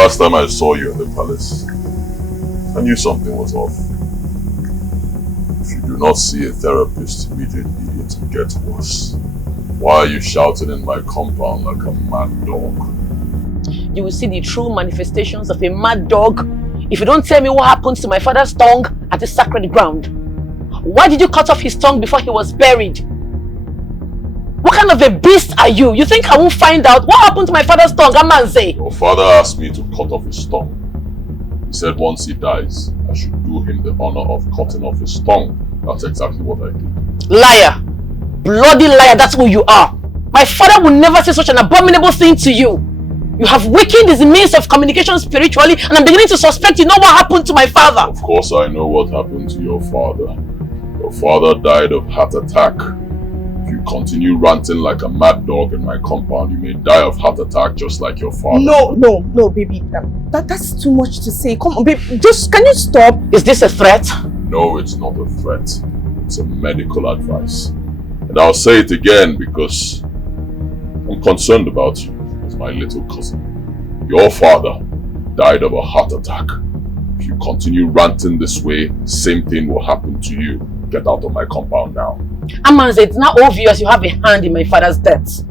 last time I saw you in the palace, I knew something was off. If you do not see a therapist immediately, it will get worse. Why are you shouting in my compound like a mad dog? You will see the true manifestations of a mad dog if you don't tell me what happened to my father's tongue at the sacred ground. Why did you cut off his tongue before he was buried? What kind of a beast are you? You think I won't find out what happened to my father's tongue, Amanze? Your father asked me to cut off his tongue. He said once he dies, I should do him the honor of cutting off his tongue. That's exactly what I did. Liar! Bloody liar, that's who you are. My father would never say such an abominable thing to you. You have weakened his means of communication spiritually, and I'm beginning to suspect you know what happened to my father. Of course I know what happened to your father. Your father died of heart attack. If you continue ranting like a mad dog in my compound, you may die of heart attack just like your father. No, baby. That's too much to say. Come on, baby. Just, can you stop? Is this a threat? No, it's not a threat. It's a medical advice. And I'll say it again because I'm concerned about you as my little cousin. Your father died of a heart attack. If you continue ranting this way, same thing will happen to you. Get out of my compound now. Amanze, it's now obvious you have a hand in my father's death.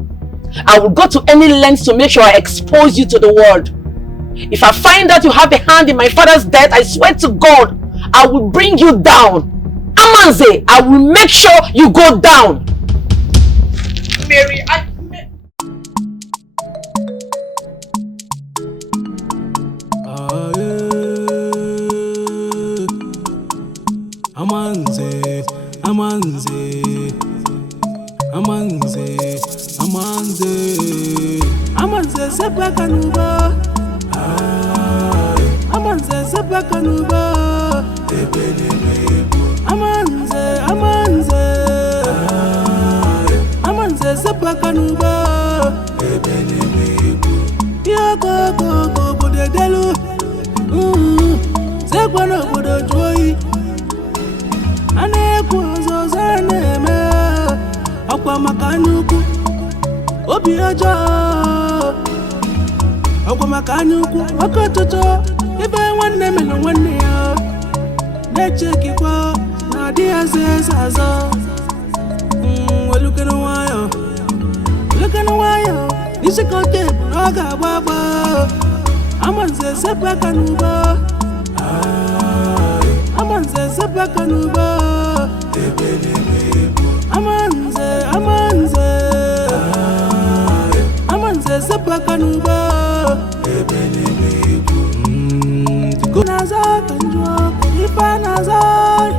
I will go to any lengths to make sure I expose you to the world. If I find out you have a hand in my father's death, I swear to God, I will bring you down. Amanze, I will make sure you go down. Mary, Amanze sepakanuba. Amanze sepakanuba. Amanze sepakanuba. Yoko bodedelu. Sepano bodojoyi. Ane kuzo zaneme. Akwa makanyuku. Obi aja. Akwa makanyuku. Wakototo. Ibe wanne melo wanne ya. Neche kikwa. Nadia zezazo. We're looking a while. Looking a while. Nishikote. Noga baba. Amanze sepakanuba. Amanze sepakanuba. Amanze sepakanuba. Nazar kanjwa ifa nazar.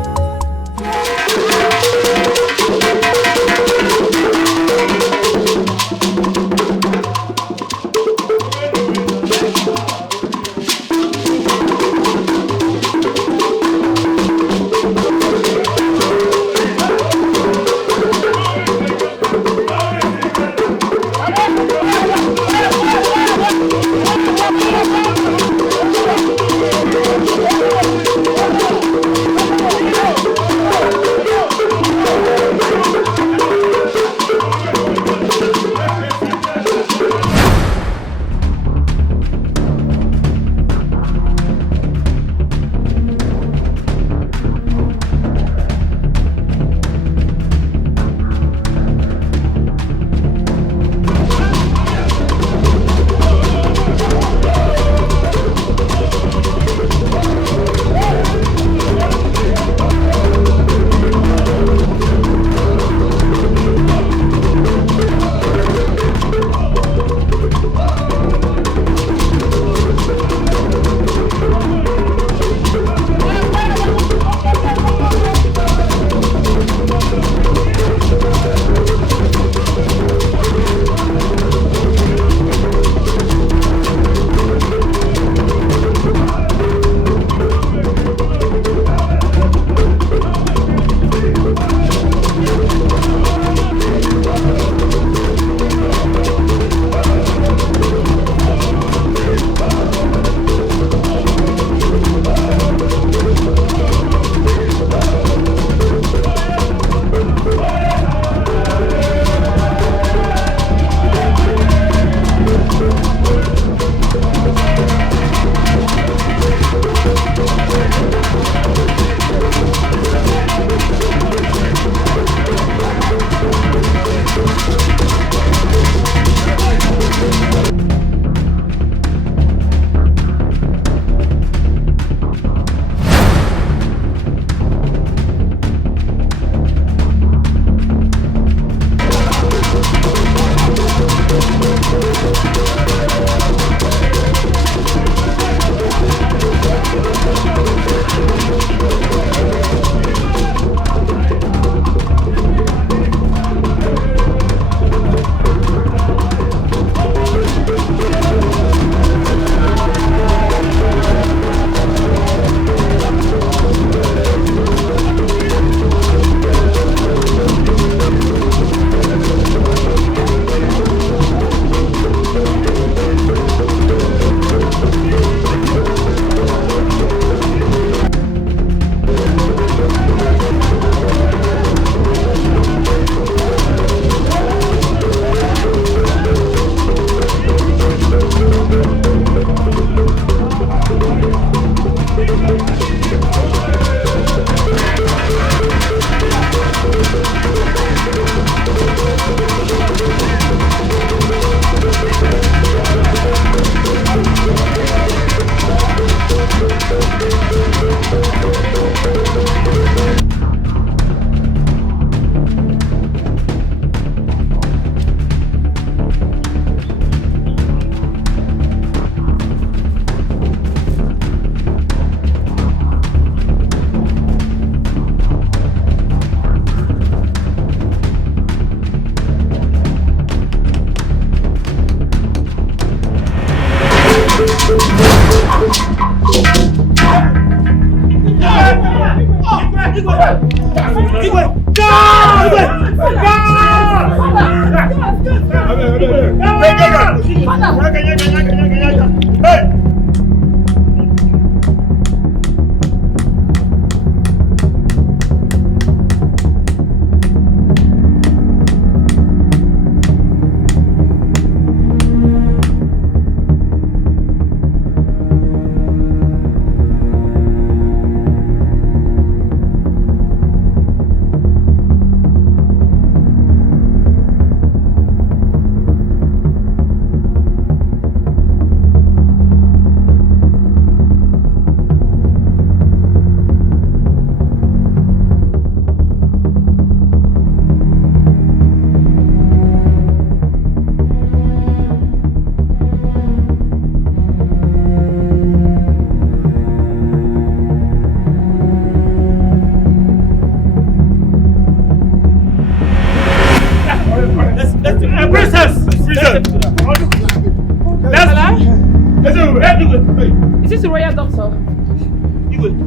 Is this the royal doctor?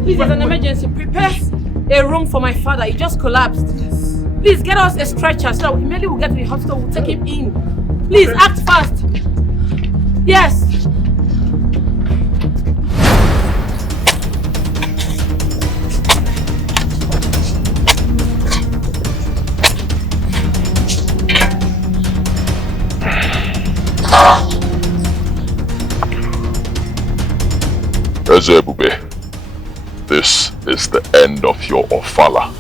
Please, there's an emergency. Prepare a room for my father. He just collapsed. Please get us a stretcher so that immediately we'll get to the hospital. We'll take him in. Please act fast. Yes. Ezebube, this is the end of your Ofala.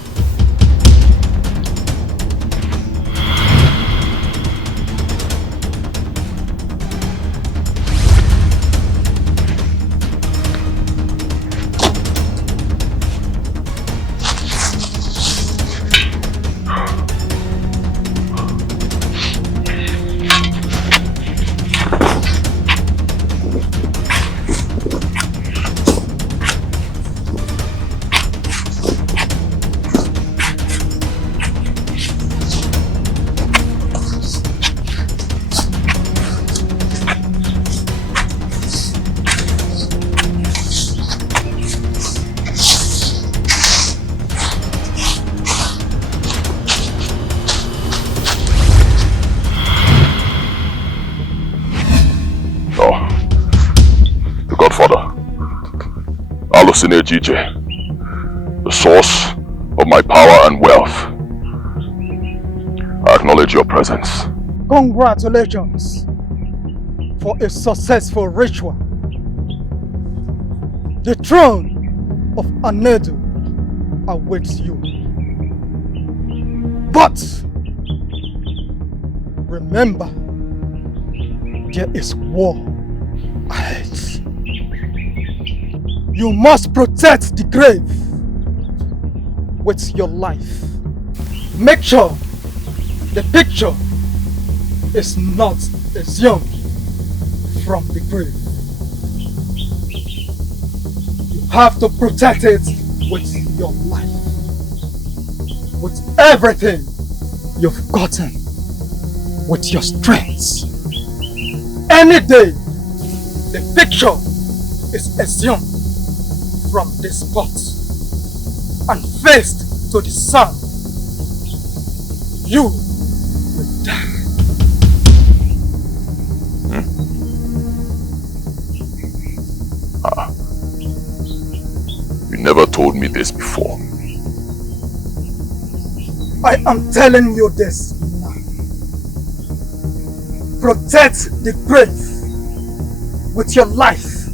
The source of my power and wealth. I acknowledge your presence. Congratulations for a successful ritual. The throne of Ini Edo awaits you. But remember, there is war ahead. You must protect the grave with your life. Make sure the picture is not exhumed from the grave. You have to protect it with your life. With everything you've gotten. With your strength. Any day the picture is exhumed from this spot and faced to the sun, you will die. You never told me this before. I am telling you this now. Protect the grave with your life,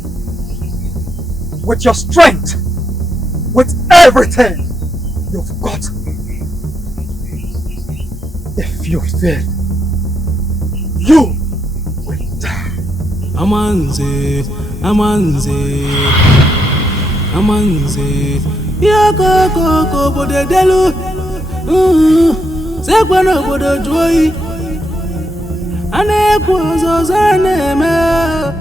with your strength, with everything you've got. If you fail, you will die. Amanze, Amanze, Amanze, Yako bode delu, Sekwano bode joy, Ane kwazo zaneme.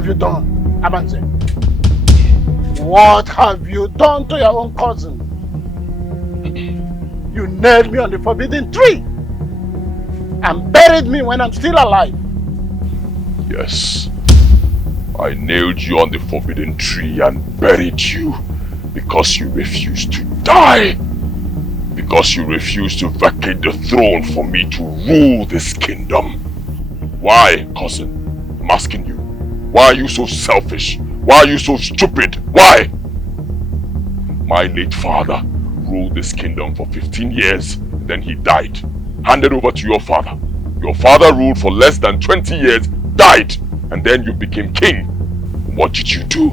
have you done, Amanze? What have you done to your own cousin? You nailed me on the forbidden tree and buried me when I'm still alive. Yes. I nailed you on the forbidden tree and buried you because you refused to die. Because you refused to vacate the throne for me to rule this kingdom. Why, cousin? I'm asking you. Why are you so selfish? Why are you so stupid? Why? My late father ruled this kingdom for 15 years, then he died. Handed over to your father. Your father ruled for less than 20 years, died, and then you became king. What did you do?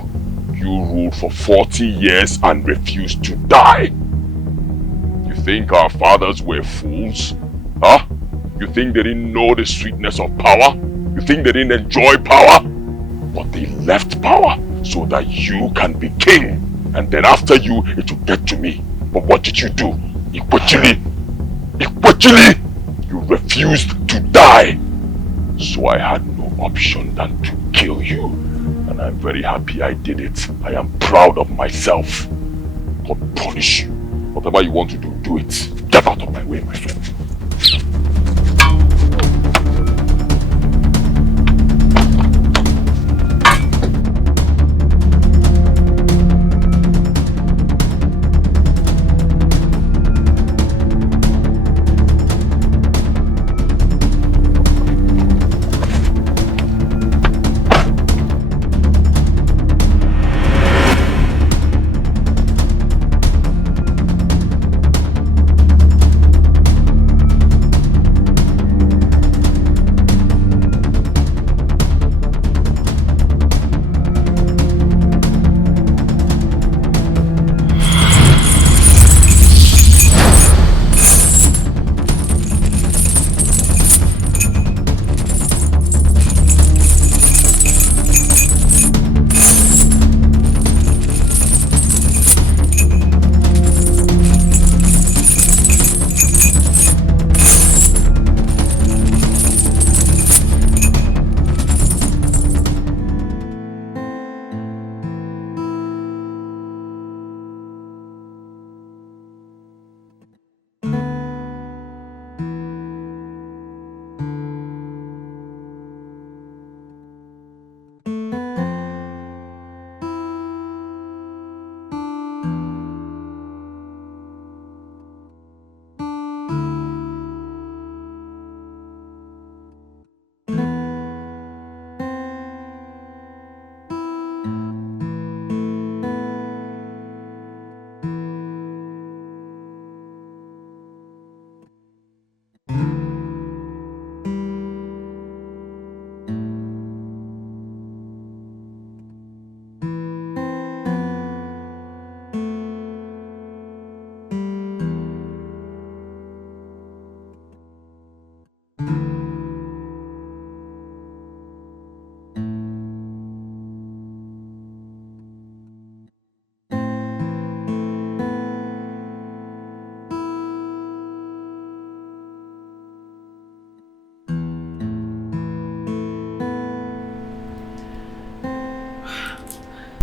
You ruled for 40 years and refused to die. You think our fathers were fools? Huh? You think they didn't know the sweetness of power? You think they didn't enjoy power? But they left power so that you can be king. And then after you, it will get to me. But what did you do? Equally, you refused to die. So I had no option than to kill you. And I'm very happy I did it. I am proud of myself. God punish you. Whatever you want to do, do it. Get out of my way, my friend.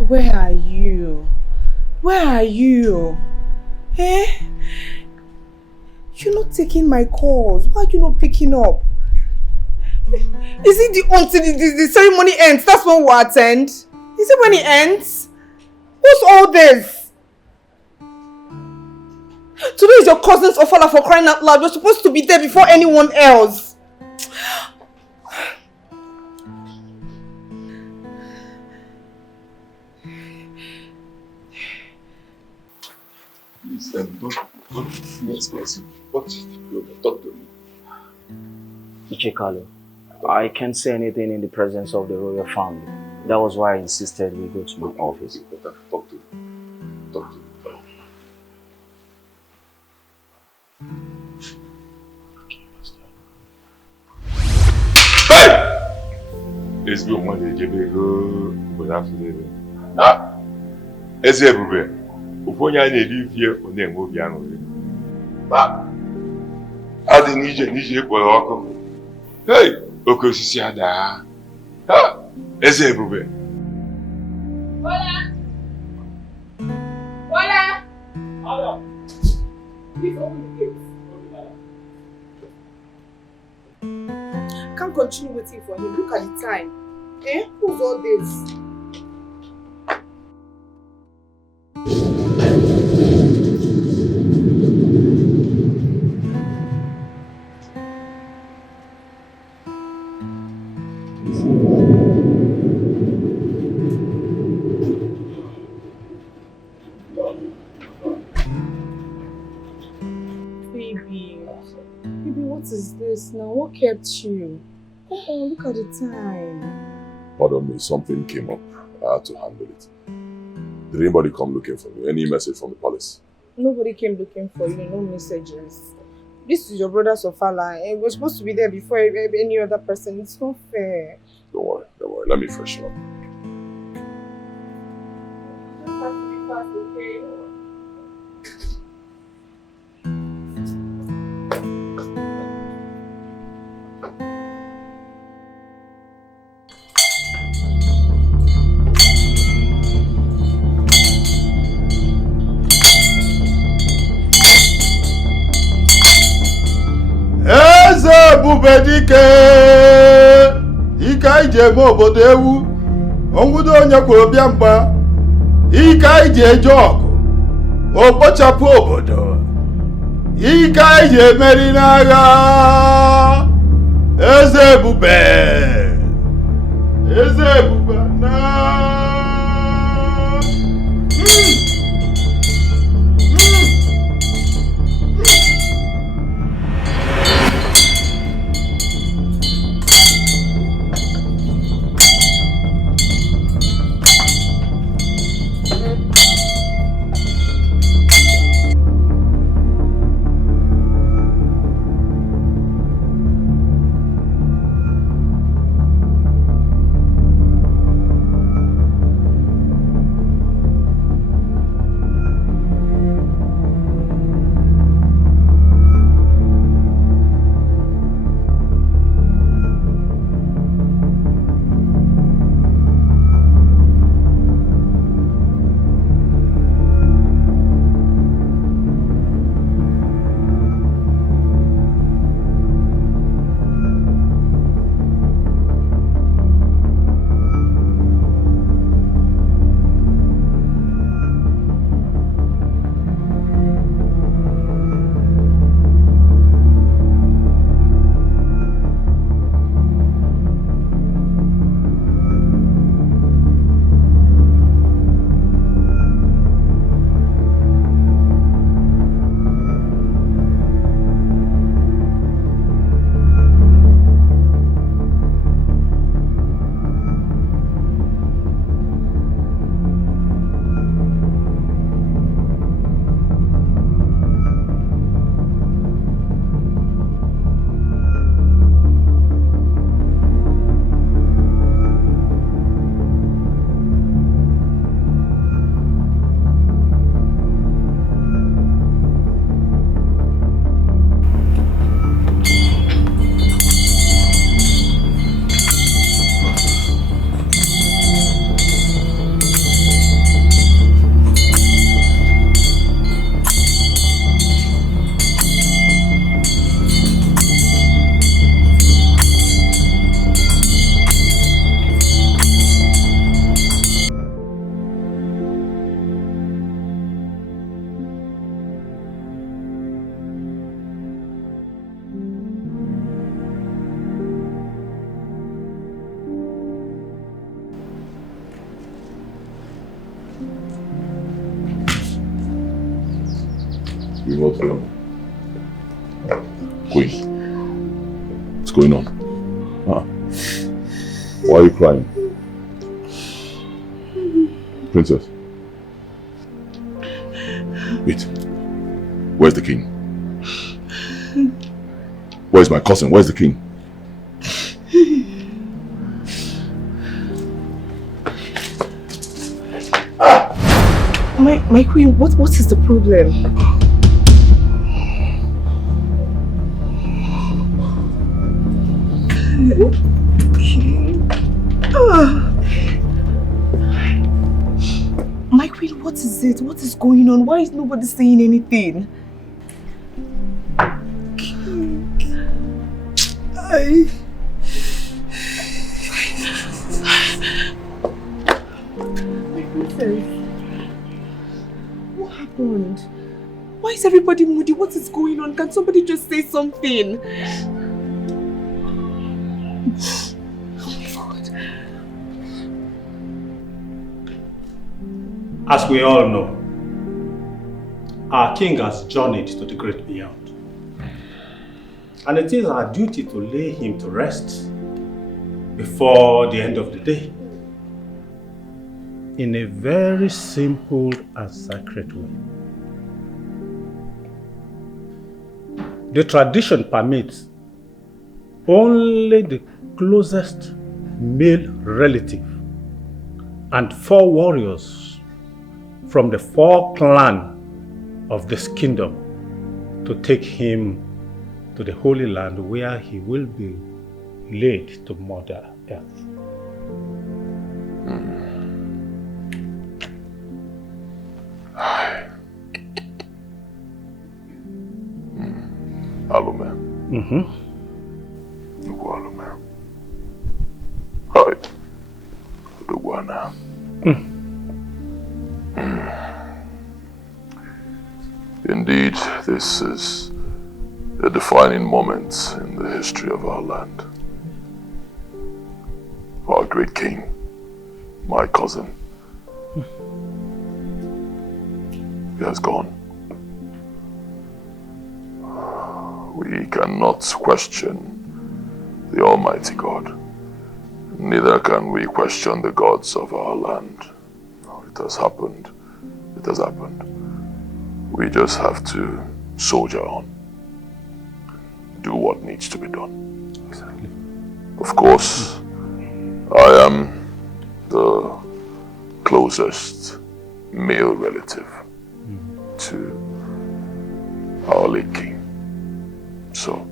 Where are you? Where are you? Eh? You're not taking my calls. Why are you not picking up? Is it until the ceremony ends? That's when we'll attend? Is it when it ends? What's all this? Today is your cousin's ofala for crying out loud. You're supposed to be there before anyone else. Please, don't be expensive. What is the problem? Talk to me. Ichekalo, I can't say anything in the presence of the royal family. That was why I insisted we go to my office. Talk to me. Talk to me. Hey! Let's go one day, go after the ah! Let's see everywhere. Ufonya live here on them will be angry. But I didn't need you for your hey, okay, see, ha! Eze Ebube. Bola! Bola! Hold Please open the gate. Can't continue waiting for him. Look at the time. Eh? Who's all this? Baby, what is this now? What kept you? Oh, look at the time. Pardon me, something came up. I had to handle it. Did anybody come looking for me? Any message from the palace? Nobody came looking for you, no messages. This is your brother Sofala. We're supposed to be there before any other person. It's not fair. Don't worry. Let me freshen up. Just have to be fast, okay? Eze Ebube Dikeh ike ije eme obodo ewu onwudo onye kwuru bịa mgba ike ije eje ọgụ okpochapụ obodo ike ije emeri n'agha Eze Ebube na We both know. Queen, what's going on? Huh? Why are you crying? Princess. Wait. Where's the king? Where's my cousin? Where's the king? My queen, what is the problem? Okay. My queen, what is it? What is going on? Why is nobody saying anything? My princess, what happened? Why is everybody moody? What is going on? Can somebody just say something? Oh my God. As we all know, our king has journeyed to the great beyond. And it is our duty to lay him to rest before the end of the day. In a very simple and sacred way. The tradition permits only the closest male relative and 4 warriors from the 4 clans of this kingdom to take him to the Holy Land where he will be laid to Mother Earth. Alume. Alume. Hi. Luguana. Indeed, this is a defining moment in the history of our land. Our great king, my cousin, he has gone. We cannot question the Almighty God. Neither can we question the gods of our land. It has happened. It has happened. We just have to soldier on. Do what needs to be done. Exactly. Of course, I am the closest male relative to our late king. So,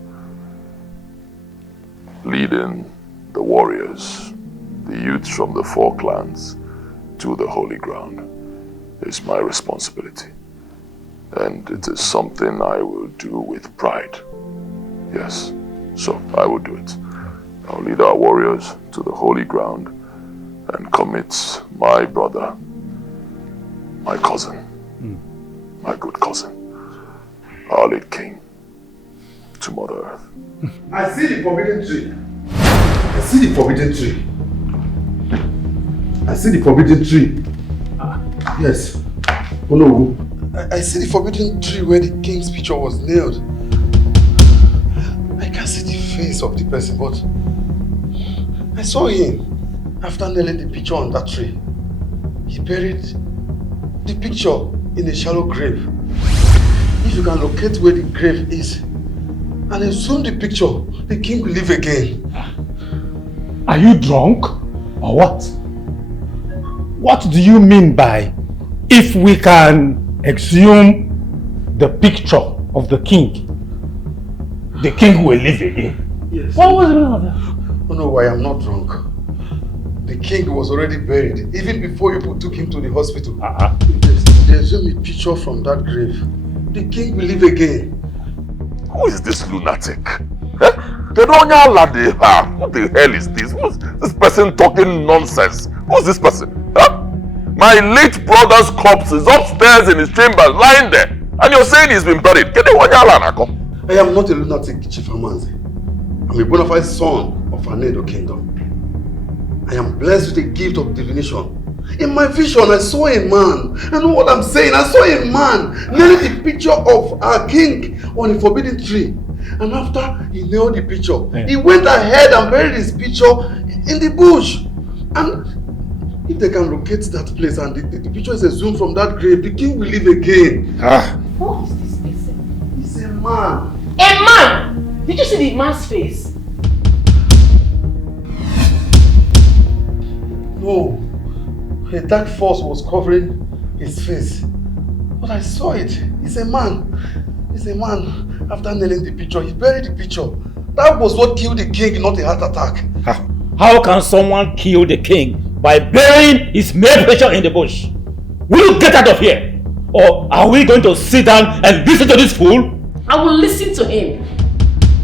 leading the warriors, the youths from the 4 clans to the holy ground is my responsibility. And it is something I will do with pride. Yes, so I will do it. I'll lead our warriors to the holy ground and commit my brother, my cousin, my good cousin, our late king, to Mother Earth. I see the forbidden tree. I see the forbidden tree. I see the forbidden tree. Yes. Oh no. I see the forbidden tree where the king's picture was nailed. I can't see the face of the person, but I saw him after nailing the picture on that tree. He buried the picture in a shallow grave. If you can locate where the grave is and exhume the picture, the king will live again. Are you drunk or what? What do you mean by if we can exhume the picture of the king will live again? Yes. What was the meaning of that? Oh no, I am not drunk. The king was already buried even before you took him to the hospital. If they exhume a picture from that grave, the king will live again. Who is this lunatic? What the hell is this? Who's this person talking nonsense? Who's this person? My late brother's corpse is upstairs in his chamber, lying there. And you're saying he's been buried. I am not a lunatic, Chief Amanzi. I'm a bona fide son of an Edo kingdom. I am blessed with the gift of divination. In my vision, I saw a man. I know what I'm saying. I saw a man nailing the picture of our king on a forbidden tree. And after he nailed the picture, he went ahead and buried his picture in the bush. And if they can locate that place and the picture is exhumed from that grave, the king will live again. Who is this person? He's a man. A man? Did you see the man's face? No. A dark force was covering his face. But I saw it. He's a man. He's a man. After nailing the picture, he buried the picture. That was what killed the king, not a heart attack. How can someone kill the king by burying his male picture in the bush? Will you get out of here? Or are we going to sit down and listen to this fool? I will listen to him.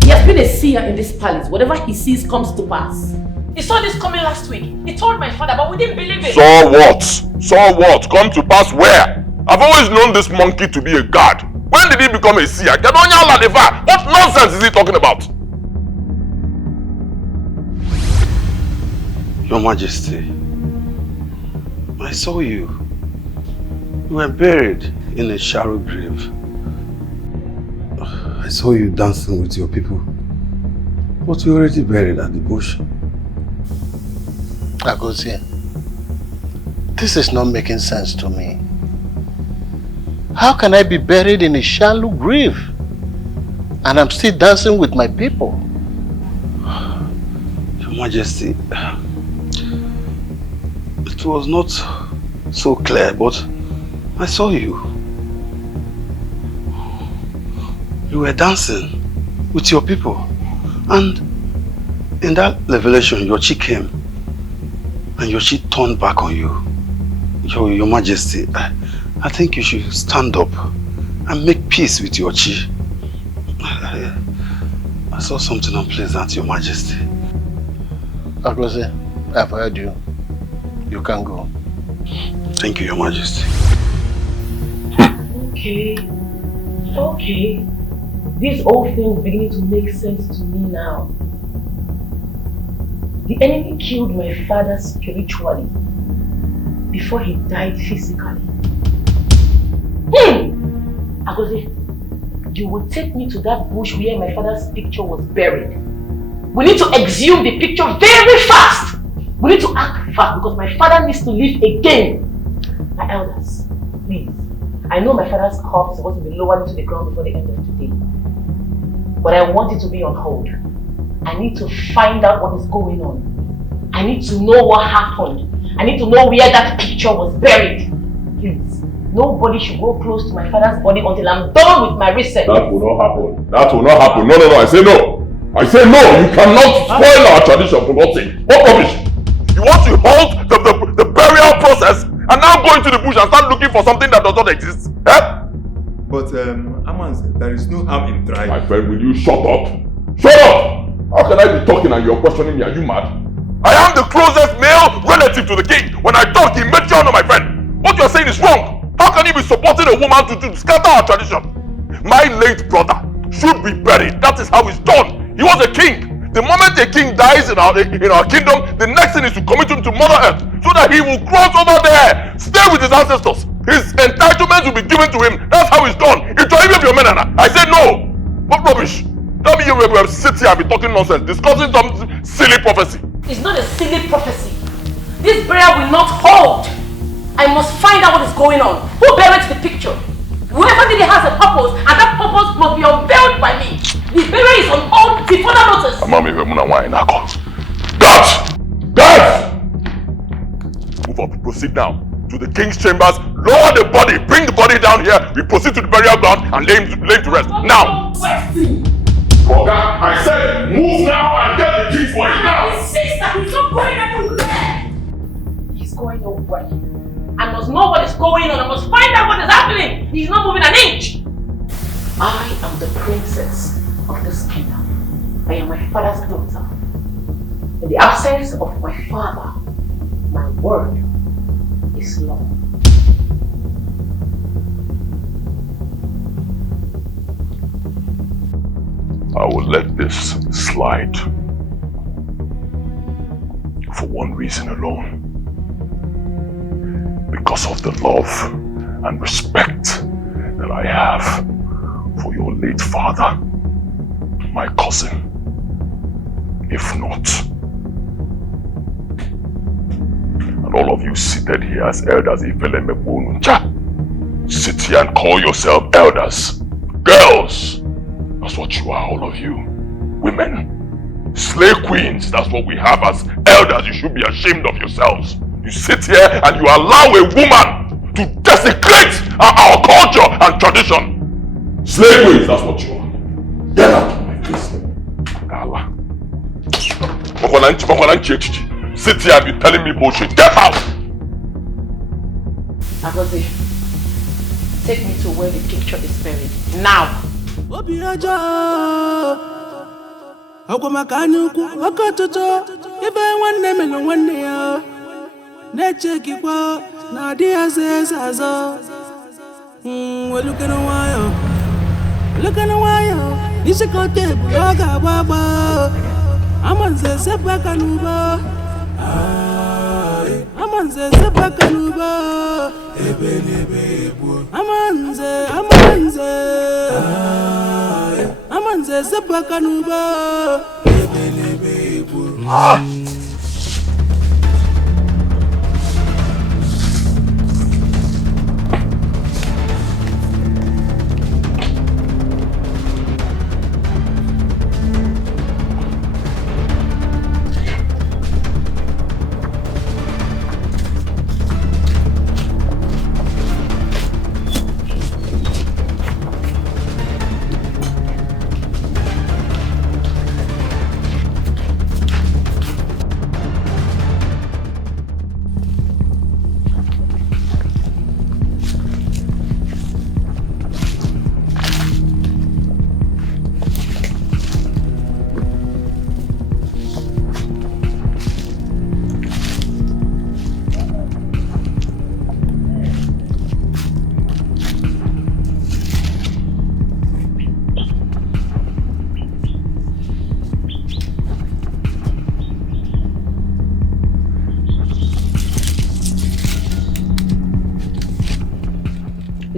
He has been a seer in this palace. Whatever he sees comes to pass. He saw this coming last week. He told my father, but we didn't believe it. Saw what? Saw what? Come to pass where? I've always known this monkey to be a god. When did he become a seer? What nonsense is he talking about? Your Majesty, I saw you. You were buried in a shallow grave. I saw you dancing with your people. But you already buried at the bush. Agozie, this is not making sense to me. How can I be buried in a shallow grave and I'm still dancing with my people? Your Majesty, it was not so clear, but I saw you. You were dancing with your people, and in that revelation, your chi came, and your chi turned back on you. Your Majesty, I think you should stand up and make peace with your chi. I saw something unpleasant, Your Majesty. Agozie, I've heard you. You can go. Thank you, Your Majesty. Okay. These old things begin to make sense to me now. The enemy killed my father spiritually before he died physically. Agozie, you will take me to that bush where my father's picture was buried. We need to exhume the picture very fast. We need to act fast because my father needs to live again. My elders, please. I know my father's corpse is supposed to be lowered into the ground before the end of today. But I want it to be on hold. I need to find out what is going on. I need to know what happened. I need to know where that picture was buried. Please. Nobody should go close to my father's body until I'm done with my research. That will not happen. That will not happen. No. I say no. I say no. You cannot spoil our tradition for God's sake. What rubbish? You want to halt the burial process and now go into the bush and start looking for something that does not exist? Eh? But Amanze, there is no harm in trying. My friend, will you shut up? Shut up! How can I be talking and you're questioning me? Are you mad? I am the closest male relative to the king. When I talk, he made you honor my friend. What you're saying is wrong. How can you be supporting a woman to scatter our tradition? My late brother should be buried. That is how it's done. He was a king. The moment a king dies in our kingdom, the next thing is to commit him to Mother Earth so that he will cross over there, stay with his ancestors. His entitlements will be given to him. That's how it's done. It's even your men. I said no. What rubbish? Tell me you will sit here and be talking nonsense, discussing some silly prophecy. It's not a silly prophecy. This burial will not hold. I must find out what is going on. Who buried the picture? Whoever did it has a purpose, and that purpose must be unveiled by me. The burial is on hold before the notice. Guards! Move up, proceed now to the king's chambers, lower the body, bring the body down here, we proceed to the burial ground and lay him to rest. Now! Oga, I said move now and get the king's body now! His sister, he's not going anywhere! He's going nowhere. I must know what is going on, I must find out what is happening! He's not moving an inch! I am the princess of this kingdom. I am my father's daughter. In the absence of my father, my word is law. I will let this slide for one reason alone. Because of the love and respect that I have for your late father, my cousin. If not, and all of you seated here as elders, sit here and call yourself elders. Girls, that's what you are, all of you. Women, slave queens, that's what we have as elders. You should be ashamed of yourselves. You sit here and you allow a woman to desecrate our culture and tradition. Slave queens, that's what you are. Get out of my face. Allah. Sit here and be telling me bullshit. Get out! Agozi, take me to where the picture is buried. Now! Amanze sepakanuba ebelebe amanze amanze sepakanuba ebelebe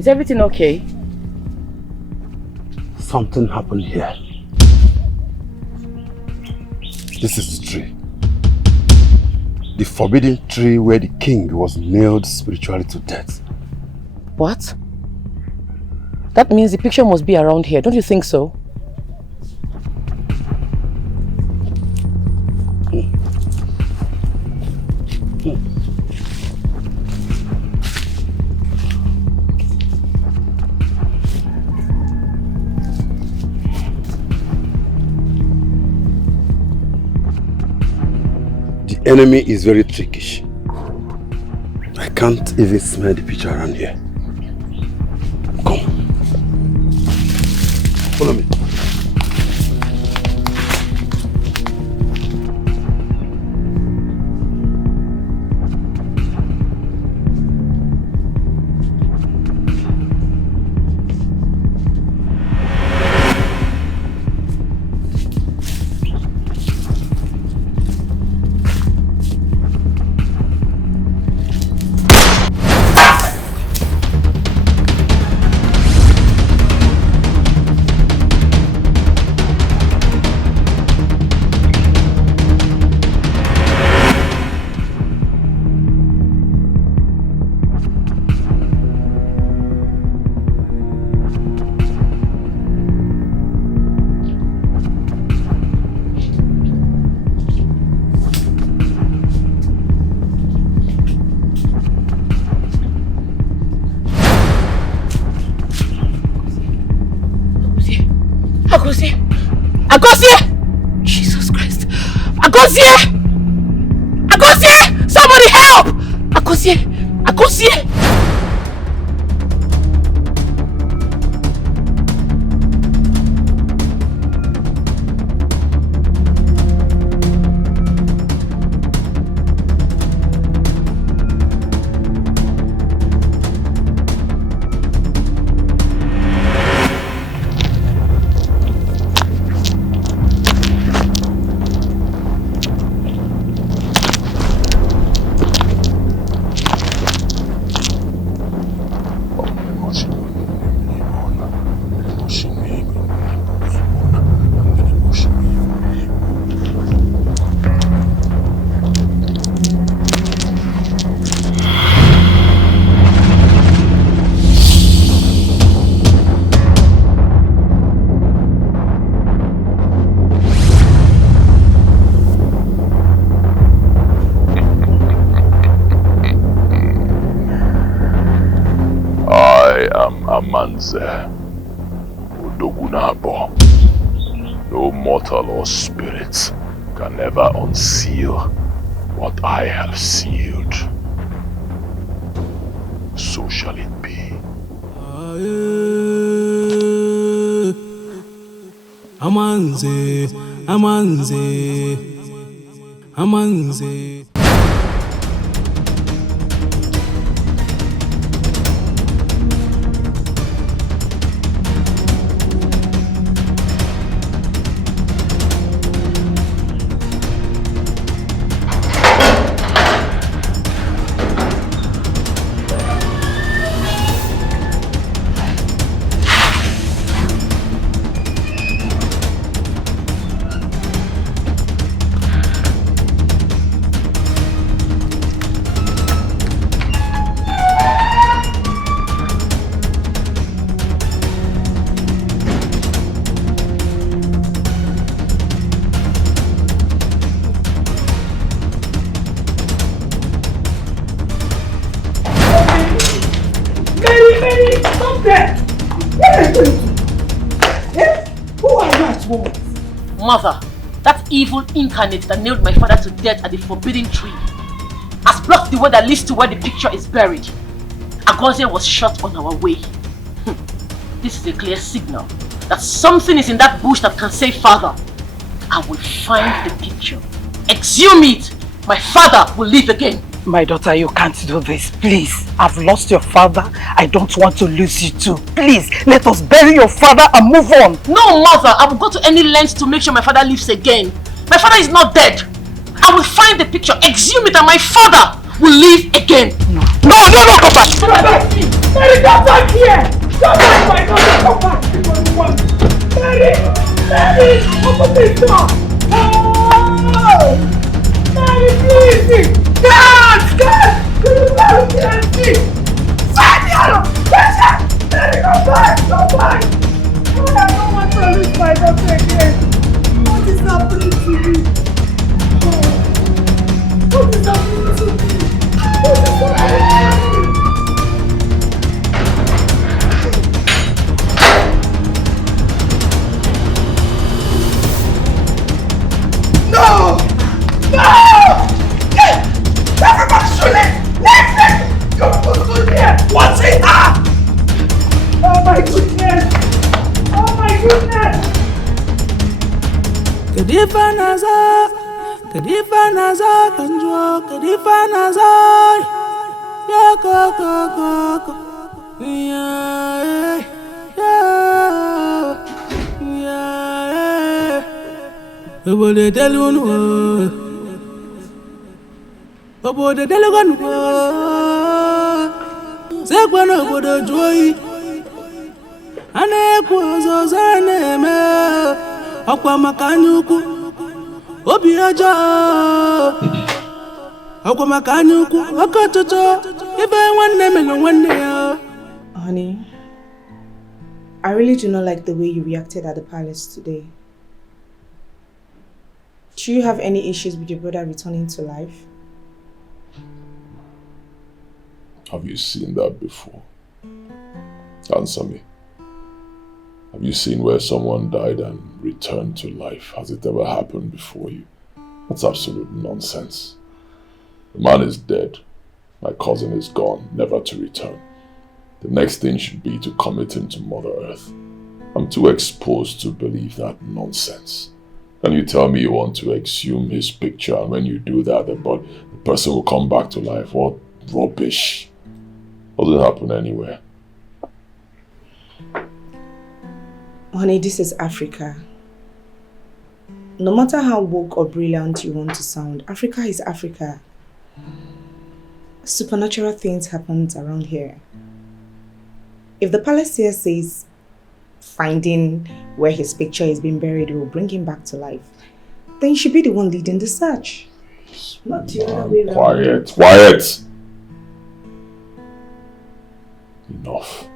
Is everything okay? Something happened here. This is the tree. The forbidden tree where the king was nailed spiritually to death. What? That means the picture must be around here, don't you think so? The enemy is very trickish. I can't even smell the picture around here. Come. Follow me. No mortal or spirit can ever unseal what I have sealed. so shall it be. Amanze, Amanze, Amanze. Mother, that evil incarnate that nailed my father to death at the forbidden tree has blocked the way that leads to where the picture is buried. Agozie was shot on our way. This is a clear signal that something is in that bush that can save father. I will find the picture, exhume it. My father will live again. My daughter, you can't do this. Please, I've lost your father. I don't want to lose you too. Please, let us bury your father and move on. No, mother. I will go to any lengths to make sure my father lives again. My father is not dead. I will find the picture, exhume it, and my father will live again. No, come back. Come back. Mary, come back here. Come back, my daughter. Come back. Mary, open this door. Oh, Mary, please. God! Mary, come back! Oh, I don't want to lose my daughter again. What is happening to me? What is happening to me? What is happening to me? No! Everybody shoot it! Leave! You're supposed to be here! What's it? Oh my goodness! Oh my goodness! Kadifa naza, kanjo, kadifa naza. Ya ko. Yeah. Obode delunu. Obode deleganu. Zekwano obodo joyi. Ane kwazo zane me. Akwa makanyuku. Obi aja. Akwa makanyuku. Akototo. Ibe wanne melo wanne ya. Honey, I really do not like the way you reacted at the palace today. Do you have any issues with your brother returning to life? Have you seen that before? Answer me. Have you seen where someone died and returned to life? Has it ever happened before you? That's absolute nonsense. The man is dead. My cousin is gone, never to return. The next thing should be to commit him to Mother Earth. I'm too exposed to believe that nonsense. Can you tell me you want to exhume his picture, and when you do that, the person will come back to life? What rubbish. Doesn't happen anywhere. Honey, this is Africa. No matter how woke or brilliant you want to sound, Africa is Africa. Supernatural things happen around here. If the palace here says finding where his picture is being buried will bring him back to life, then you should be the one leading the search. Not the other way around. Quiet! Enough.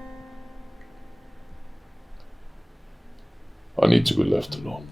I need to be left alone.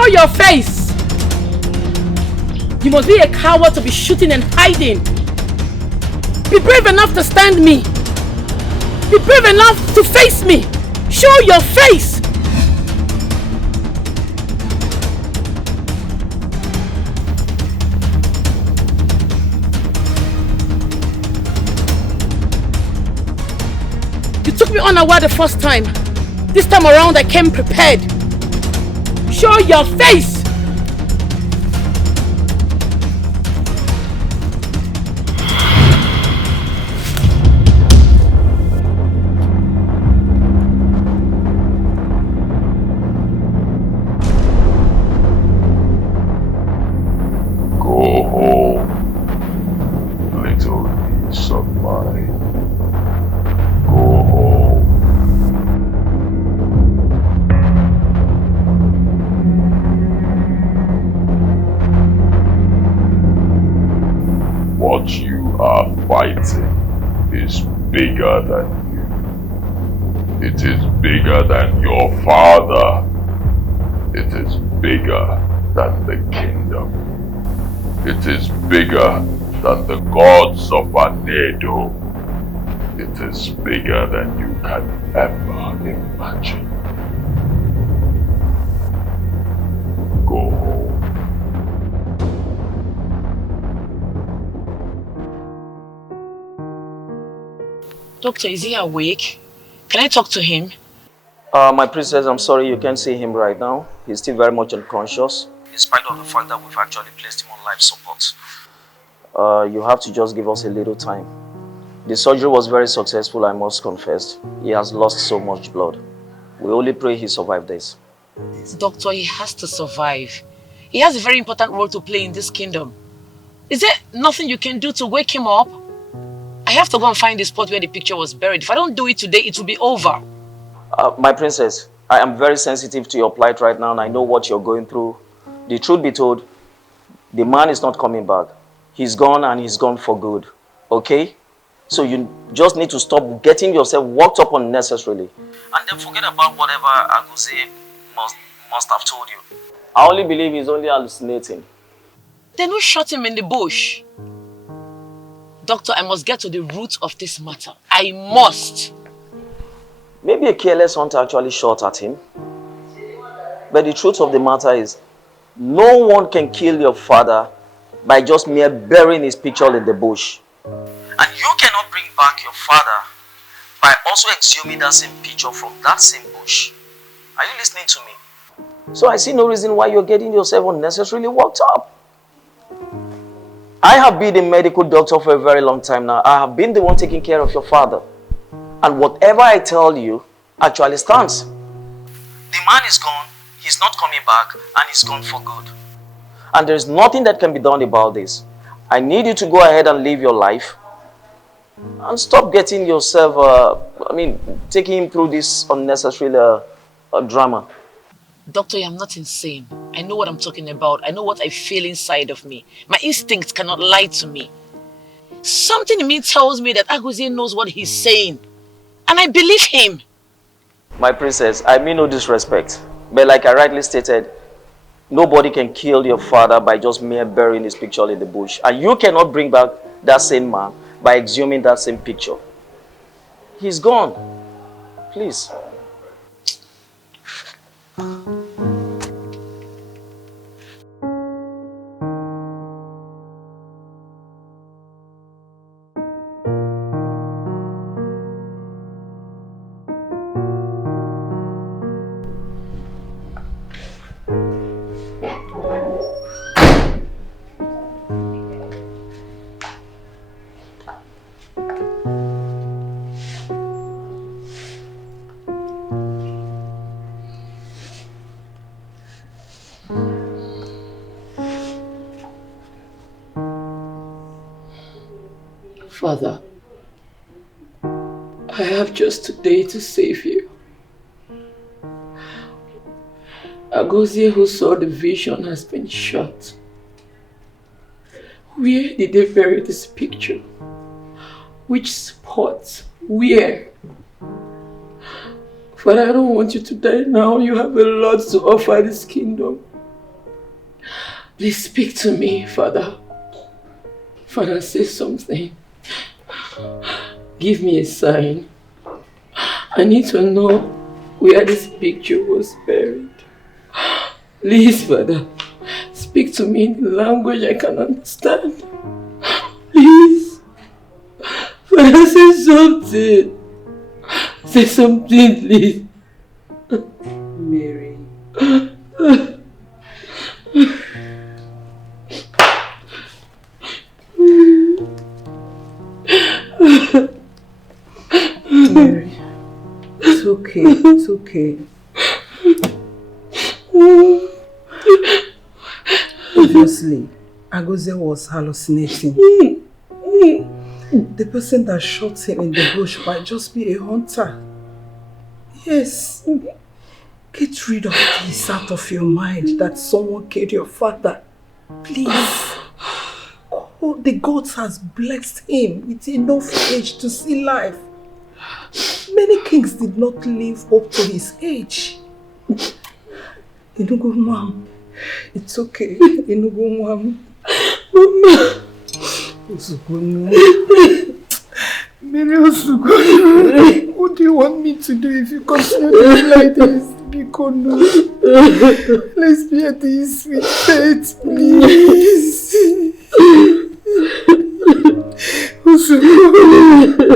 Show your face! You must be a coward to be shooting and hiding. Be brave enough to stand me. Be brave enough to face me. Show your face! You took me unaware the first time. This time around I came prepared. Show your face! Go home, little niece of mine. Go home. What you are fighting is bigger than you. It is bigger than your father. It is bigger than the kingdom. It is bigger than the gods of Ini Edo. It is bigger than you can ever imagine. Go home. Doctor, is he awake? Can I talk to him? My princess, I'm sorry you can't see him right now. He's still very much unconscious, in spite of the fact that we've actually placed him on life support. You have to just give us a little time. The surgery was very successful, I must confess. He has lost so much blood. We only pray he survived this. Doctor, he has to survive. He has a very important role to play in this kingdom. Is there nothing you can do to wake him up? I have to go and find the spot where the picture was buried. If I don't do it today, it will be over. My princess, I am very sensitive to your plight right now and I know what you're going through. The truth be told, the man is not coming back. He's gone and he's gone for good. Okay? So you just need to stop getting yourself worked up unnecessarily. And then forget about whatever Aguze must have told you. I only believe he's only hallucinating. Then who shot him in the bush? Doctor, I must get to the root of this matter. I must. Maybe a careless hunter actually shot at him. But the truth of the matter is, no one can kill your father by just mere burying his picture in the bush. And you cannot bring back your father by also exhuming that same picture from that same bush. Are you listening to me? So I see no reason why you're getting yourself unnecessarily worked up. I have been a medical doctor for a very long time now. I have been the one taking care of your father. And whatever I tell you actually stands. The man is gone, he's not coming back, and he's gone for good. And there's nothing that can be done about this. I need you to go ahead and live your life. And stop getting yourself, taking him through this unnecessary drama. Doctor, I'm not insane. I know what I'm talking about. I know what I feel inside of me. My instincts cannot lie to me. Something in me tells me that Aguze knows what he's saying. And I believe him. My princess, I mean no disrespect. But like I rightly stated, nobody can kill your father by just mere burying his picture in the bush. And you cannot bring back that same man by exhuming that same picture. He's gone. Please. Father, I have just today to save you. Aguze, who saw the vision, has been shot. Where did they bury this picture? Which spot? Where? Father, I don't want you to die now. You have a lot to offer this kingdom. Please speak to me, Father. Father, say something. Give me a sign. I need to know where this picture was buried. Please, Father, speak to me in a language I can understand. Please. Father, say something. Say something, please. Mary. Mary, it's okay, it's okay. Obviously, Agoze was hallucinating. The person that shot him in the bush might just be a hunter. Yes. Get rid of this out of your mind that someone killed your father. Please. Oh, the gods has blessed him with enough age to see life. Many kings did not live up to his age. Inugu mom, it's okay. Inugu mom. Mama. Usugunu. Mary Usugunu. What do you want me to do if you continue to be like this? Bikono. Let's be at this with faith, please. Usugunu.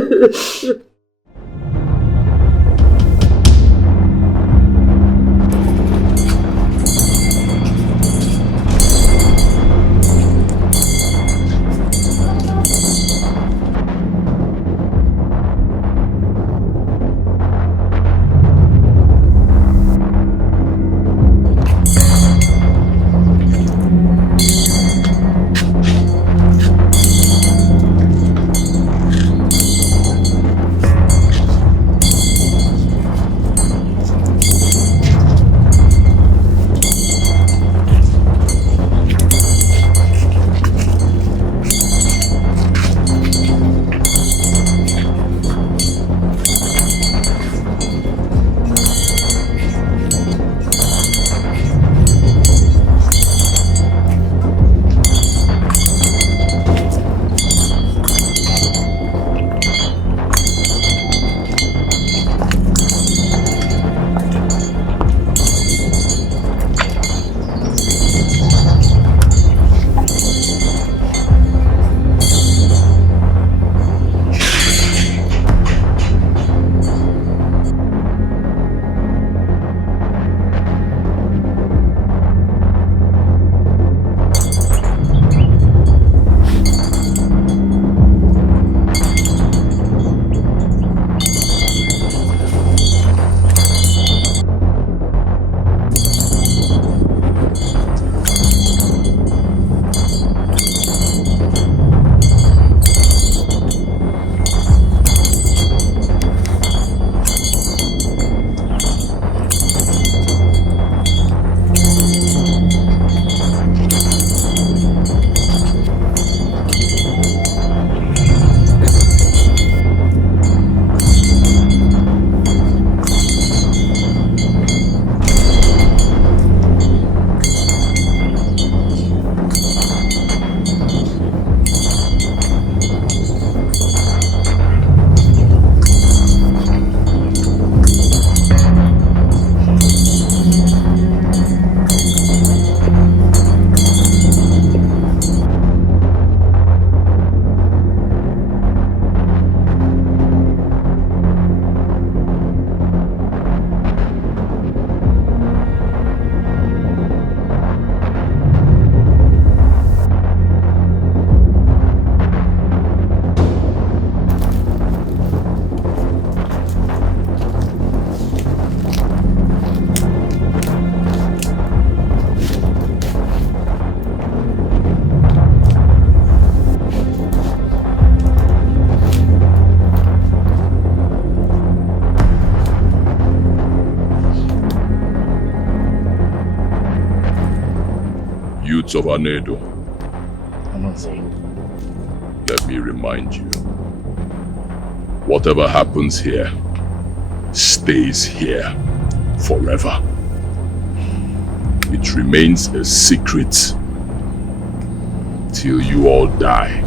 Youths of Ini Edo, let me remind you, whatever happens here stays here forever. It remains a secret till you all die.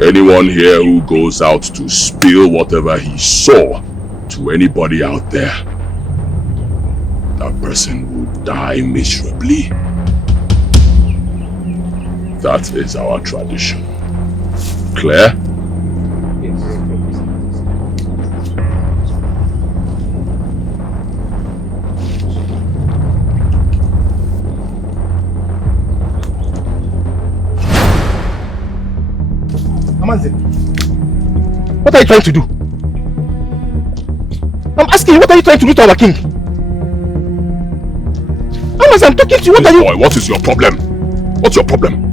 Anyone here who goes out to spill whatever he saw to anybody out there, that person will die miserably. That is our tradition. Clear? Amanze, what are you trying to do? I'm asking you, what are you trying to do to our king? Amanze, I'm talking to you, what are you... Boy, what is your problem? What's your problem?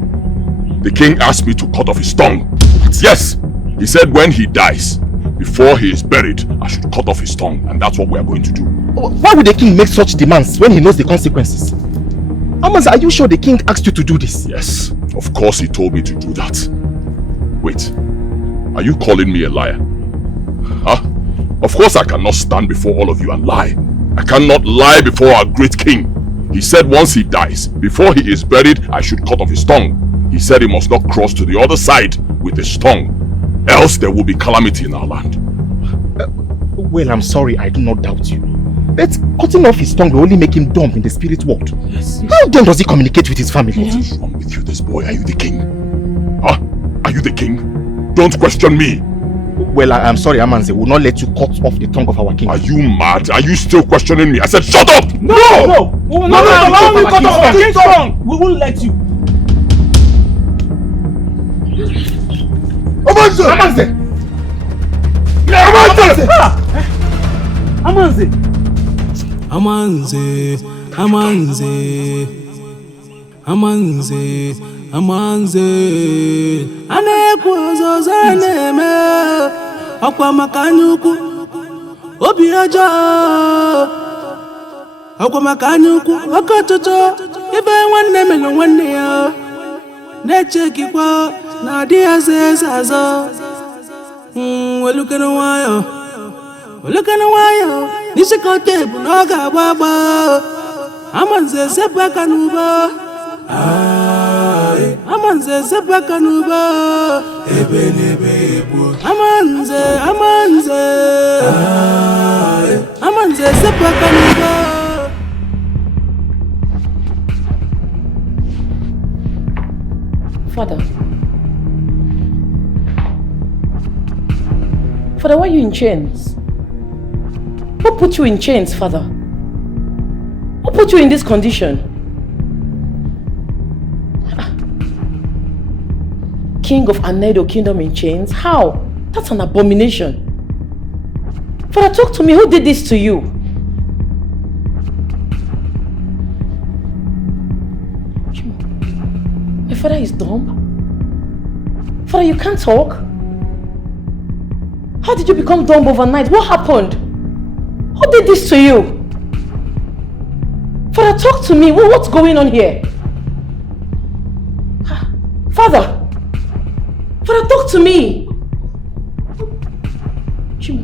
The king asked me to cut off his tongue. What? Yes, he said when he dies, before he is buried, I should cut off his tongue, and that's what we are going to do. Why would the king make such demands when he knows the consequences? Amanze, are you sure the king asked you to do this? Yes, of course he told me to do that. Wait, are you calling me a liar? Huh? Of course I cannot stand before all of you and lie. I cannot lie before our great king. He said once he dies, before he is buried, I should cut off his tongue. He said he must not cross to the other side with his tongue, else there will be calamity in our land. Well, I'm sorry, I do not doubt you. But cutting off his tongue will only make him dumb in the spirit world. Yes. How then does he communicate with his family? What is wrong with you, this boy? Are you the king? Huh? Are you the king? Don't question me. Well, I'm sorry, Amanze. We will not let you cut off the tongue of our king. Are you mad? Are you still questioning me? I said shut up! No! No! We will not allow you to cut off our king's tongue! We won't let you. Amanze! Amanze! Amanze! Amanze! Amanze! Amanze! Amanze! Anekwazo zaneme akwa makanyuku obi aja akwa makanyuku akatoto ibe nwanne melo nwanne ya nechekikwa na di azezazo welukene wayo nishikote bu noga baba Amanze sepaka nuba Amanze sepaka nuba Amanze sepaka nuba. Father, why are you in chains? Who put you in chains, Father? Who put you in this condition? King of Ini Edo kingdom in chains? How? That's an abomination. Father, talk to me. Who did this to you? My father is dumb. Father, you can't talk. How did you become dumb overnight? What happened? Who did this to you? Father, talk to me. What's going on here? Father! Father, talk to me! Chimo.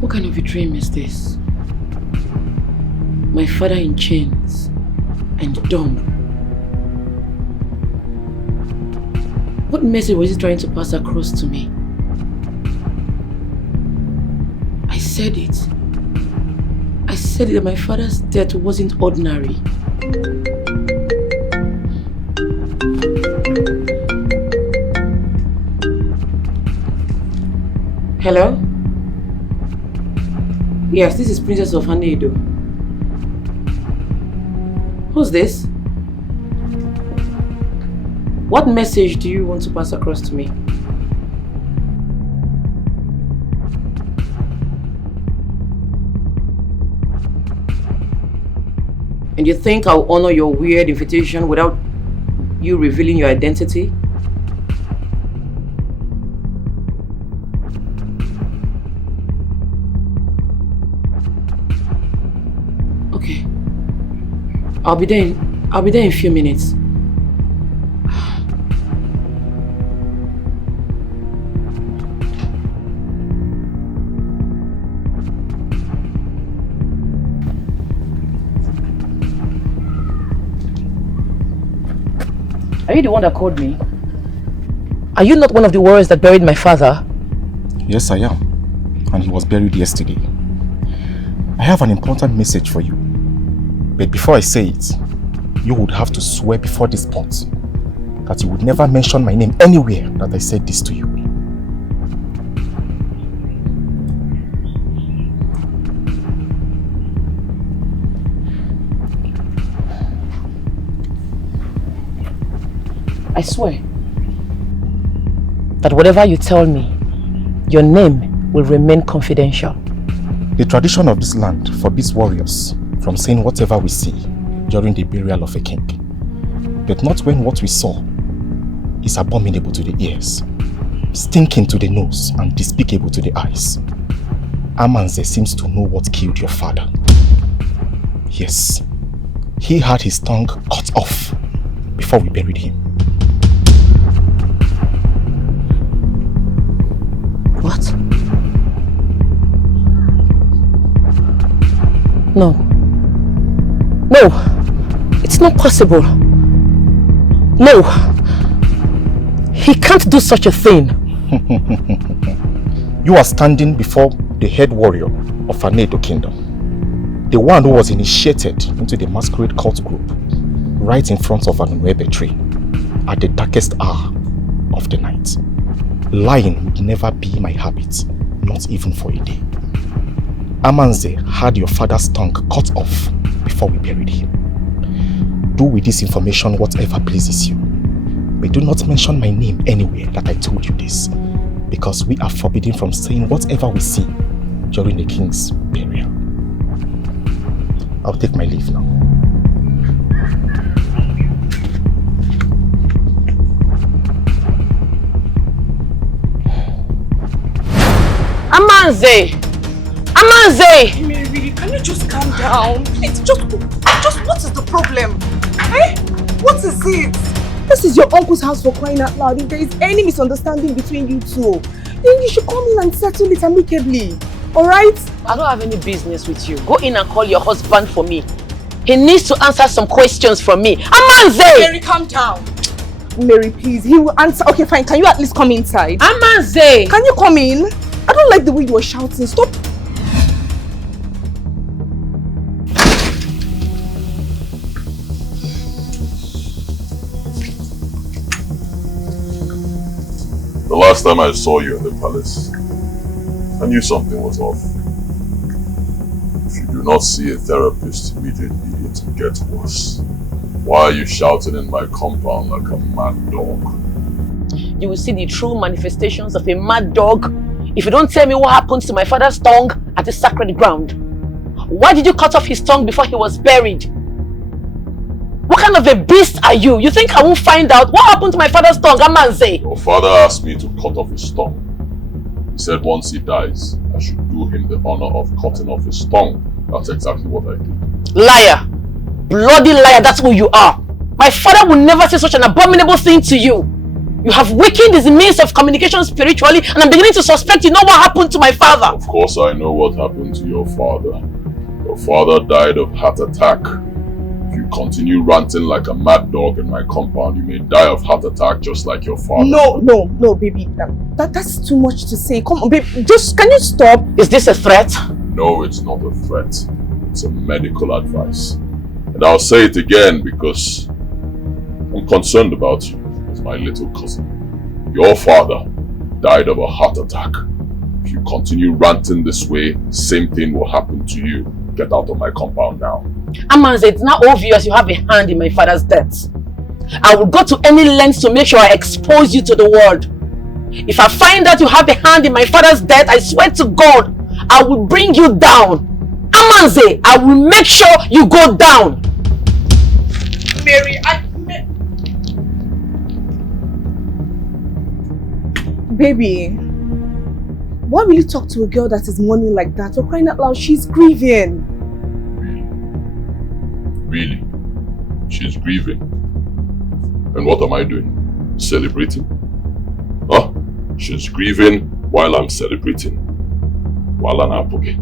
What kind of a dream is this? My father in chains and dumb. What message was he trying to pass across to me? I said it that my father's death wasn't ordinary. Hello? Yes, this is Princess of Ini Edo. Who's this? What message do you want to pass across to me? And you think I'll honor your weird invitation without you revealing your identity? Okay. I'll be there in a few minutes. Are you the one that called me? Are you not one of the warriors that buried my father? Yes, I am. And he was buried yesterday. I have an important message for you. But before I say it, you would have to swear before this pot that you would never mention my name anywhere that I said this to you. I swear that whatever you tell me, your name will remain confidential. The tradition of this land forbids warriors from saying whatever we see during the burial of a king, but not when what we saw is abominable to the ears, stinking to the nose, and despicable to the eyes. Amanze seems to know what killed your father. Yes, he had his tongue cut off before we buried him. What? No. No! It's not possible. No! He can't do such a thing. You are standing before the head warrior of Ini Edo kingdom, the one who was initiated into the masquerade cult group, right in front of an Nwebe tree, at the darkest hour of the night. Lying would never be my habit, not even for a day. Amanze had your father's tongue cut off before we buried him. Do with this information whatever pleases you, but do not mention my name anywhere that I told you this, because we are forbidden from saying whatever we see during the king's burial. I'll take my leave now. Amanze! Amanze! Mary, can you just calm down? Please, just what is the problem? Eh? What is it? This is your uncle's house for crying out loud. If there is any misunderstanding between you two, then you should come in and settle it amicably. Alright? I don't have any business with you. Go in and call your husband for me. He needs to answer some questions from me. Amanze! Mary, calm down. Mary, please. He will answer. Okay, fine. Can you at least come inside? Amanze! Can you come in? I don't like the way you were shouting. Stop. The last time I saw you in the palace, I knew something was off. If you do not see a therapist immediately, it will get worse. Why are you shouting in my compound like a mad dog? You will see the true manifestations of a mad dog if you don't tell me what happened to my father's tongue at the sacred ground. Why did you cut off his tongue before he was buried? What kind of a beast are you? You think I won't find out what happened to my father's tongue, Amanze? Your father asked me to cut off his tongue. He said once he dies, I should do him the honor of cutting off his tongue. That's exactly what I did. Liar! Bloody liar, that's who you are. My father will never say such an abominable thing to you. You have weakened his means of communication spiritually, and I'm beginning to suspect you know what happened to my father. Of course I know what happened to your father. Your father died of heart attack. If you continue ranting like a mad dog in my compound, you may die of heart attack just like your father. No, baby. That's too much to say. Come on, babe. Just, can you stop? Is this a threat? No, it's not a threat. It's a medical advice. And I'll say it again because I'm concerned about you as my little cousin. Your father died of a heart attack. If you continue ranting this way, same thing will happen to you. Get out of my compound now. Amanze, it's now obvious you have a hand in my father's death. I will go to any lengths to make sure I expose you to the world. If I find out you have a hand in my father's death, I swear to God, I will bring you down. Amanze, I will make sure you go down. Mary, Baby, why will you talk to a girl that is mourning like that? For crying out loud, she's grieving. Really? She's grieving. And what am I doing? Celebrating? Huh? She's grieving while I'm celebrating. Alana Apoge.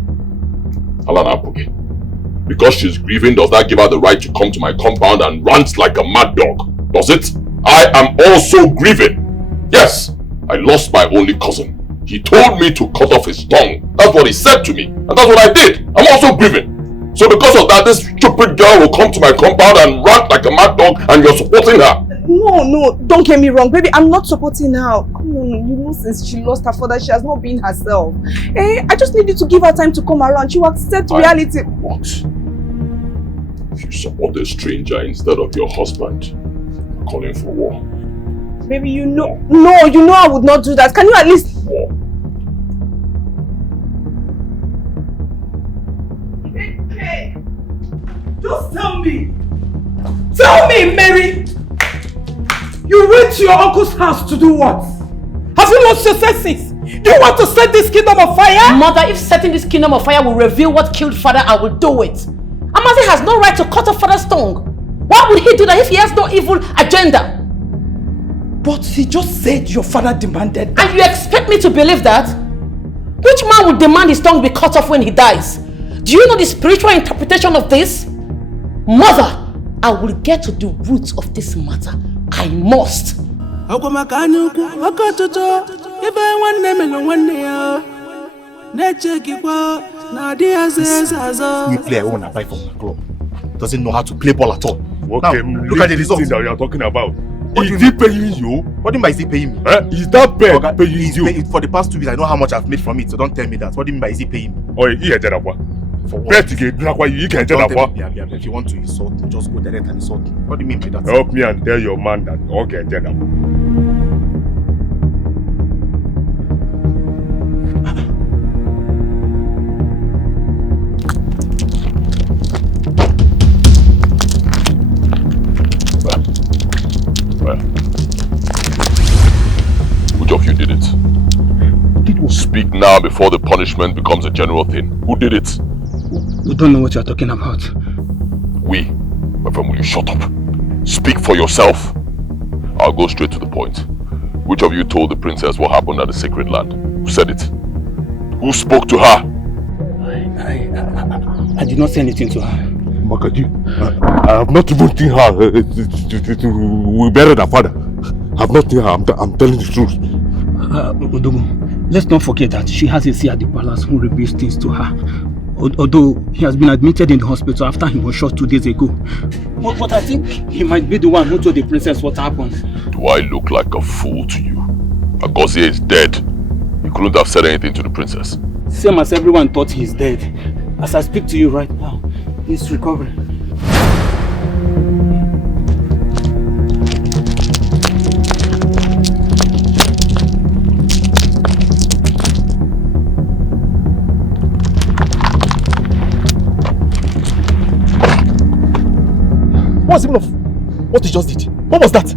Because she's grieving, does that give her the right to come to my compound and rant like a mad dog? Does it? I am also grieving. Yes, I lost my only cousin. He told me to cut off his tongue. That's what he said to me. And that's what I did. I'm also grieving. So because of that, this stupid girl will come to my compound and rant like a mad dog and you're supporting her. No, don't get me wrong, baby. I'm not supporting her. Come on, you know, since she lost her father, she has not been herself. I just needed to give her time to come around. She will accept reality. What? If you support a stranger instead of your husband, you're calling for war. Baby, you know. No, you know I would not do that. Can you at least... War. Hey, just tell me. Tell me, Mary. You went to your uncle's house to do what? Have you lost your senses? Do you want to set this kingdom on fire? Mother, if setting this kingdom on fire will reveal what killed father, I will do it. Amazi has no right to cut off father's tongue. Why would he do that if he has no evil agenda? But he just said your father demanded that. And you expect me to believe that? Which man would demand his tongue be cut off when he dies? Do you know the spiritual interpretation of this? Mother, I will get to the roots of this matter. I must. You play, I want to buy from the club. Doesn't know how to play ball at all. Okay, now, look at the results that you are talking about. Is he paying you? What do you mean by is he paying me? Is that bed paying you? For the past 2 weeks, I know how much I've made from it, so don't tell me that. What do you mean by is he paying me? Oh, yeah, for what? If you want to insult me, just go direct and insult me. What do you mean by that? Help me and tell your man that okay, Well, which of you did it? Speak now before the punishment becomes a general thing. Who did it? We don't know what you're talking about. We? My friend, will you shut up? Speak for yourself. I'll go straight to the point. Which of you told the princess what happened at the sacred land? Who said it? Who spoke to her? I did not say anything to her. Makadi, I have not even seen her. We buried her father. I have not seen her. I'm telling the truth. Odogo, let's not forget that she has a seer at the palace who reveals things to her. Although he has been admitted in the hospital after he was shot 2 days ago. But I think he might be the one who told the princess what happened. Do I look like a fool to you? Agozie is dead. You couldn't have said anything to the princess. Same as everyone thought he's dead. As I speak to you right now, he's recovering. What's even of what you just did? What was that?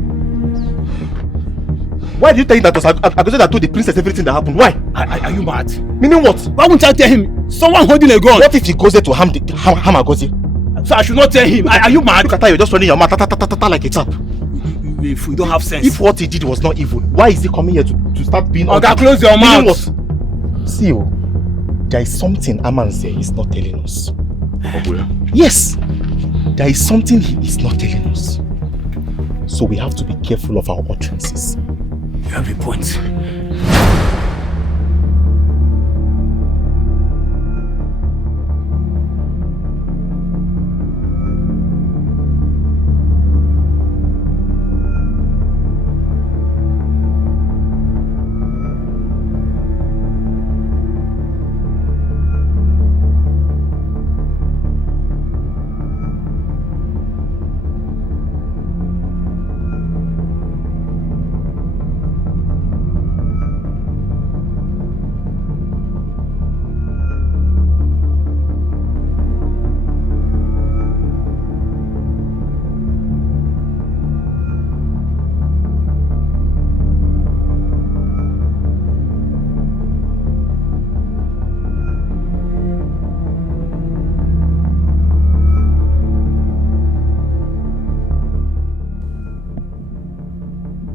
Why did you tell him that was Agozie that told the princess everything that happened? Why? Are you mad? Meaning what? Why won't I tell him? Someone holding a gun. What if he goes there to harm Agozie? So I should not tell him. Are you mad? Look at how you're just running your mouth like a tap. If we don't have sense. If what he did was not evil, why is he coming here to start being... Okay, close your mouth. What? See, there is something Amanze is not telling us. Yes. There is something he is not telling us. So we have to be careful of our utterances. You have a point.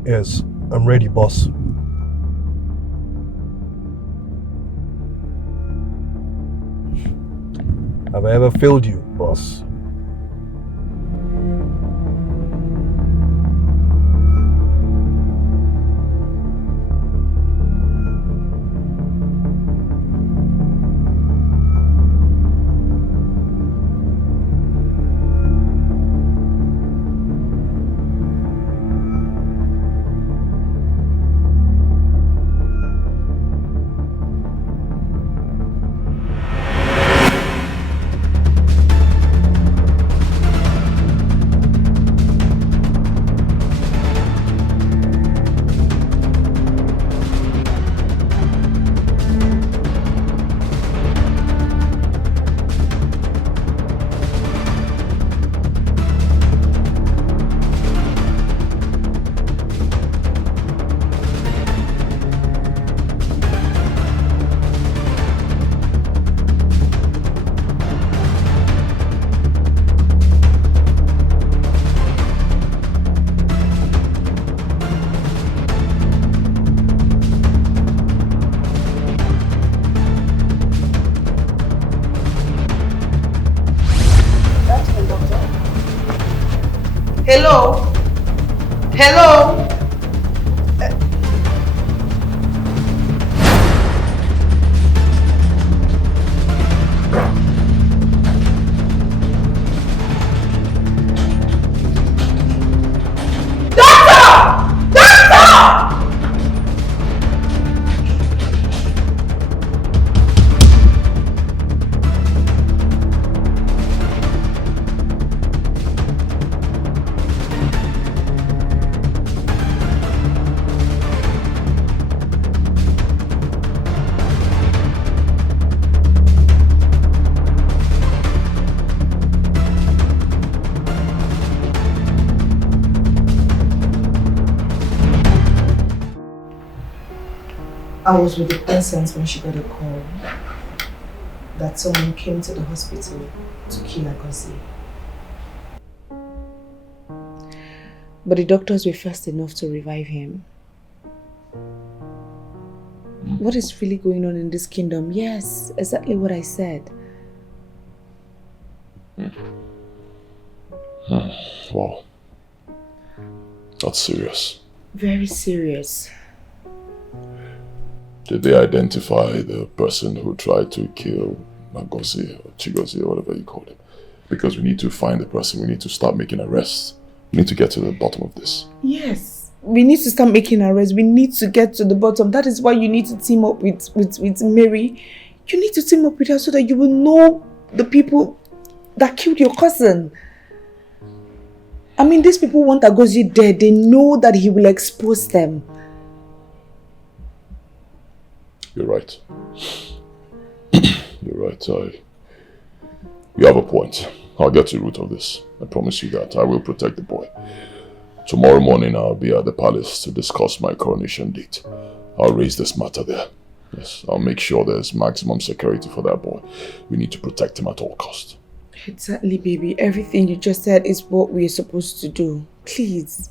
Yes, I'm ready, boss. Have I ever failed you, boss? Hello? Hello? I was with the patients when she got a call that someone came to the hospital to kill Agosi. But the doctors were fast enough to revive him. What is really going on in this kingdom? Yes, exactly what I said. Wow. That's serious. Very serious. Did they identify the person who tried to kill Agosi or Chigozie or whatever you call it? Because we need to find the person. We need to start making arrests. We need to get to the bottom of this. Yes. We need to start making arrests. We need to get to the bottom. That is why you need to team up with Mary. You need to team up with her so that you will know the people that killed your cousin. I mean, these people want Agosi dead. They know that he will expose them. You're right. You're right. You have a point. I'll get to the root of this. I promise you that. I will protect the boy. Tomorrow morning I'll be at the palace to discuss my coronation date. I'll raise this matter there. Yes, I'll make sure there's maximum security for that boy. We need to protect him at all costs. Exactly, baby. Everything you just said is what we are supposed to do. Please.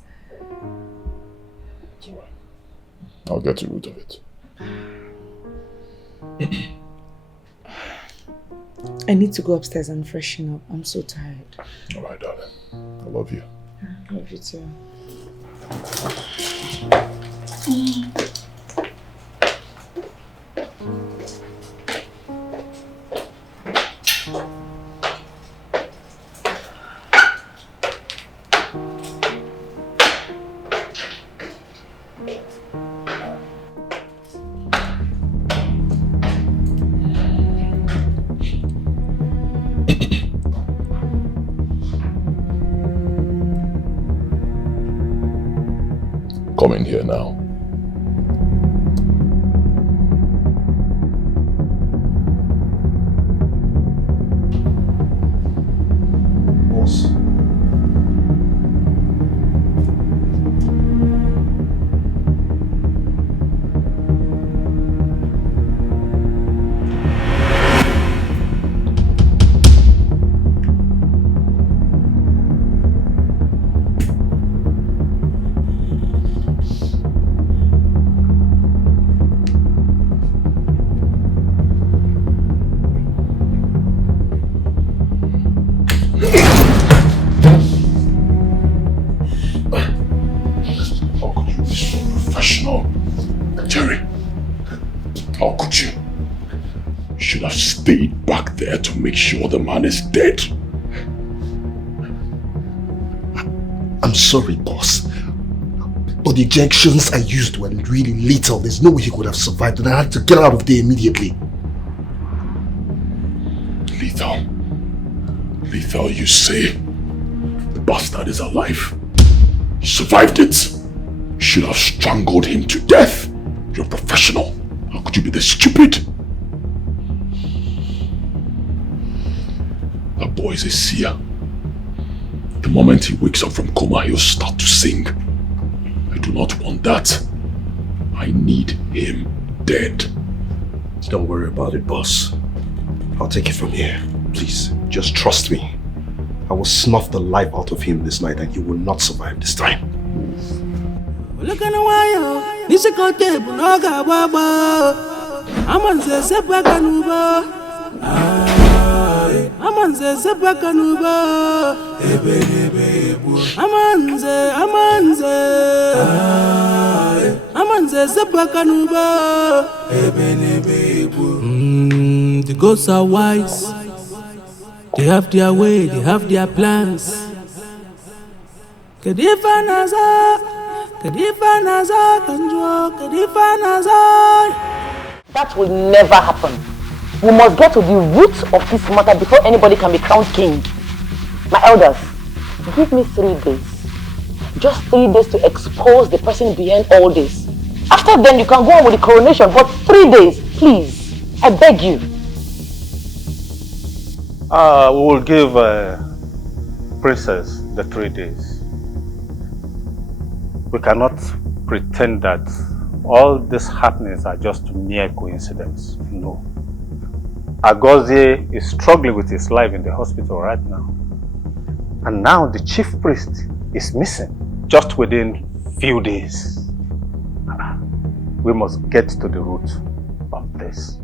It's all right. I'll get to the root of it. I need to go upstairs and freshen up. I'm so tired. All right, darling. I love you. I love you too. Come in here now. Boss. Back there to make sure the man is dead. I'm sorry, boss. But the injections I used were really lethal. There's no way he could have survived, and I had to get out of there immediately. Lethal? Lethal, you say? The bastard is alive. He survived it. You should have strangled him to death. You're a professional. How could you be this stupid? That boy is a seer. The moment he wakes up from coma, he'll start to sing. I do not want that. I need him dead. Don't worry about it, boss. I'll take it from here. Please, just trust me. I will snuff the life out of him this night and he will not survive this time. Look at the wire. This is called table. No gababa. I'm on the sepakanuba. I'm on the sepakanuba. I'm on The ghosts are wise. They have their way, they have their plans. That will never happen. We must get to the root of this matter before anybody can be crowned king. My elders, give me 3 days. Just 3 days to expose the person behind all this. After then, you can go on with the coronation, but 3 days, please. I beg you. We will give Princess the 3 days. We cannot pretend that all these happenings are just mere coincidence. No. Agozie is struggling with his life in the hospital right now. And now the chief priest is missing just within few days. We must get to the root of this.